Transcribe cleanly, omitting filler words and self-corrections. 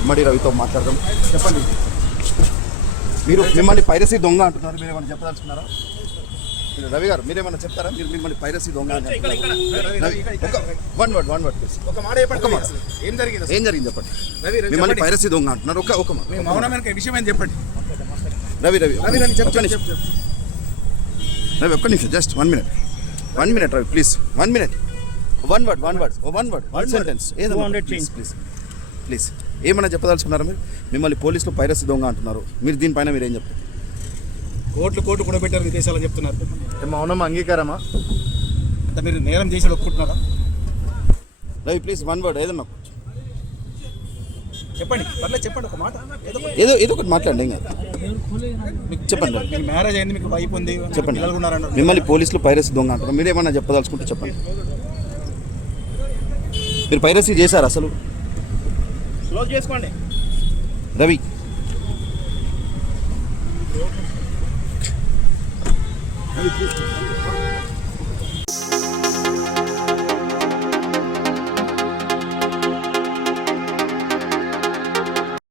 ఇమ్మడి రవితో మాట్లాడదాం. చెప్పండి, మీరు మిమ్మల్ని పైరసీ దొంగ అంటున్నారు, మీరు ఏమైనా చెప్పదలుచుకున్నారా? రవి గారు మీరేమన్నా చెప్తారా? మీరు మిమ్మల్ని పైరసీ దొంగ వన్ వర్డ్ ప్లీజ్. ఏం జరిగింది చెప్పండి. మిమ్మల్ని పైరసీ దొంగ అంటున్నారు, ఒక విషయం ఏం చెప్పండి. రవి ఒక్క నిమిషం, just 1 minute Ravi please. 1 minute, one word sentence ఏదైనా ప్లీజ్. ఏమన్నా చెప్పదలుచుకున్నారా మీరు? మిమ్మల్ని పోలీసులు పైరసీ దొంగ అంటున్నారు, మీరు దీనిపైన మీరు ఏం చెప్తారు? కోట్లు కూడా పెట్టారు విదేశాలు చెప్తున్నారు. మౌనం అంగీకారమా? అంటే మీరు నేరం చేసి ఒప్పుకుంటున్నారా? రవి ప్లీజ్ 1 word ఏదన్నా చెప్పండి. పర్లేదు చెప్పండి, ఒక మాట ఏదో ఒకటి మాట్లాడండి. ఇంకా చెప్పండి. మీకు మ్యారేజ్ అయింది, మీకు వైఫ్ ఉంది, చెప్పండి. మిమ్మల్ని పోలీసులు పైరసీ దొంగ అంటారు, మీరు ఏమన్నా చెప్పదలుచుకుంటే చెప్పండి. మీరు పైరసీ చేశారు అసలు? క్లోజ్ చేసుకోండి. రవి ప్లీజ్